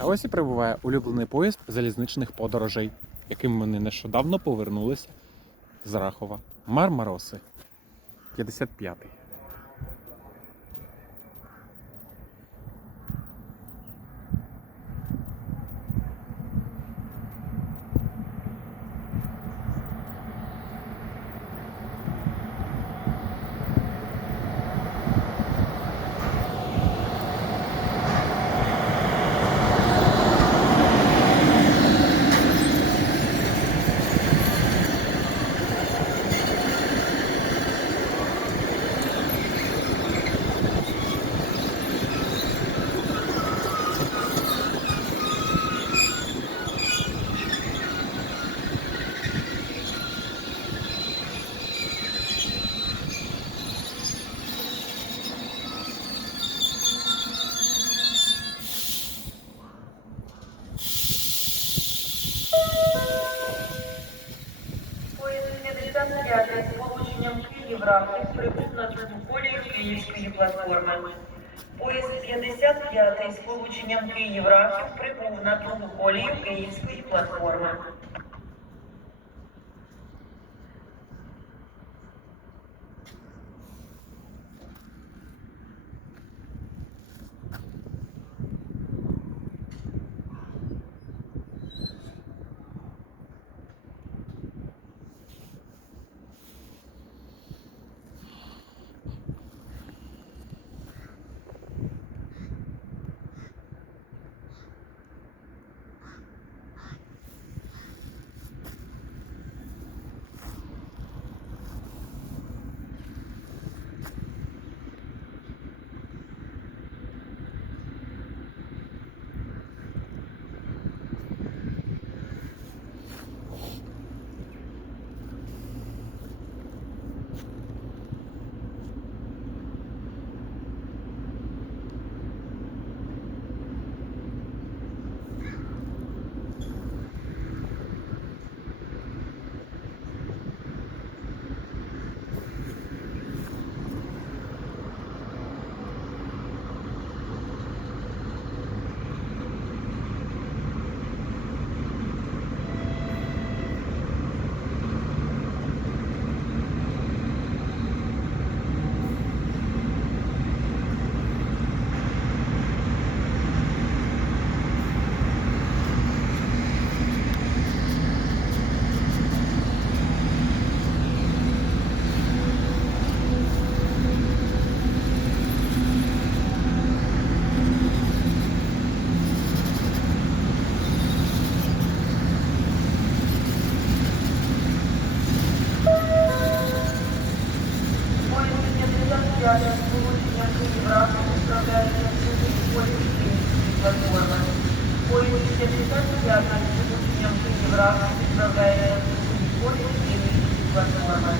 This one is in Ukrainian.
А ось і прибуває улюблений поїзд залізничних подорожей, яким вони нещодавно повернулися з Рахова. Мармароси. 55-й. З полученням Київ-Рахів прибув на другу колію Київської платформи. Поїзд 55 з полученням Київ-Рахів прибув на другу колію Київської платформи. З полученням Київ-Рахів відправляється в другу колію Київської платформи. Поїзд 55 з полученням Київ-Рахів відправляється в другу колію Київської платформи.